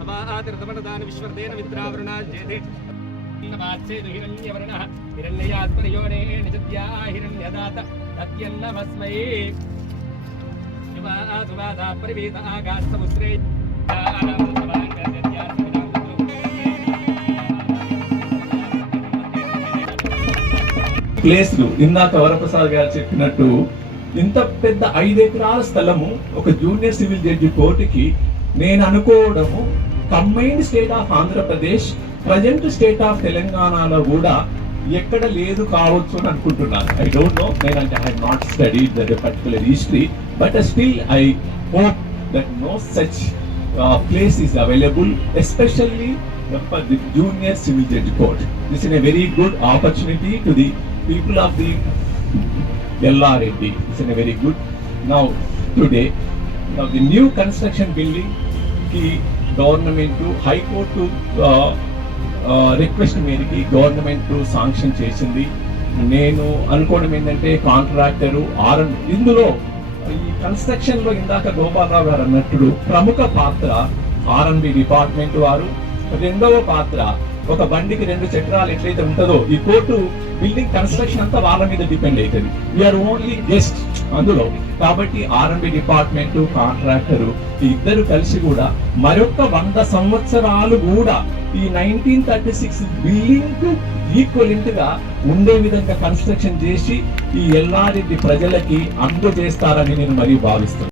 అవాతిర్దమనదాన విశ్వర్దేన మిత్రావృణాజ్యేతే నవాచ్చేదు హిరణ్యవర్ణః హిరణ్యయాత్పర్యోనే నిజద్యా హిరణ్యదాత తద్యన్నమస్మై శివాసువాదా పరివేద ఆగాస్తముశ్రే ప్లేస్లు ఇందాక వరప్రసాద్ గారు చెప్పినట్టు ఇంత పెద్ద 5 ఎకరాల స్థలము ఒక జూనియర్ సివిల్ జడ్జి కోర్టుకి నేను అనుకోవడము combined state of Andhra Pradesh present state of తెలంగాణలో కూడా ఎక్కడ లేదు కావచ్చు అని అనుకుంటున్నాను. ఐ డోంట్ నో, నేనంటే I have not studied that particular history, but still I hope that no such place is available, especially for the junior civil judge court. This is a very good opportunity to the people of the LRAD. This is a very good. Now the new construction building ki government to high court to request మేరకి government sanction చేసింది. నేను అనుకోవడం ఏంటంటే contractor ఇందులో ఈ construction లో ఇందాక గోపాలరావు గారు అన్నట్లు ప్రముఖ పాత్ర R&B డిపార్ట్మెంట్ వారు, రెండవ పాత్ర ఒక బండికి 2 చక్రాలు ఎట్లయితే ఉంటుందో ఈ కోర్టు బిల్డింగ్ కన్స్ట్రక్షన్ అంతా వాళ్ళ మీద డిపెండ్ అవుతుంది. వీఆర్ ఓన్లీ గెస్ట్ అందులో. కాబట్టి R&B డిపార్ట్మెంట్ కాంట్రాక్టరు ఇద్దరు కలిసి కూడా మరొక 100 సంవత్సరాలు కూడా ఈ 1936 బిల్డింగ్ కు ఈక్వలెంట్ గా ఉండే విధంగా కన్స్ట్రక్షన్ చేసి ఈ ఎల్లారెడ్డి ప్రజలకి అందజేస్తారని నేను మరీ భావిస్తున్నాను.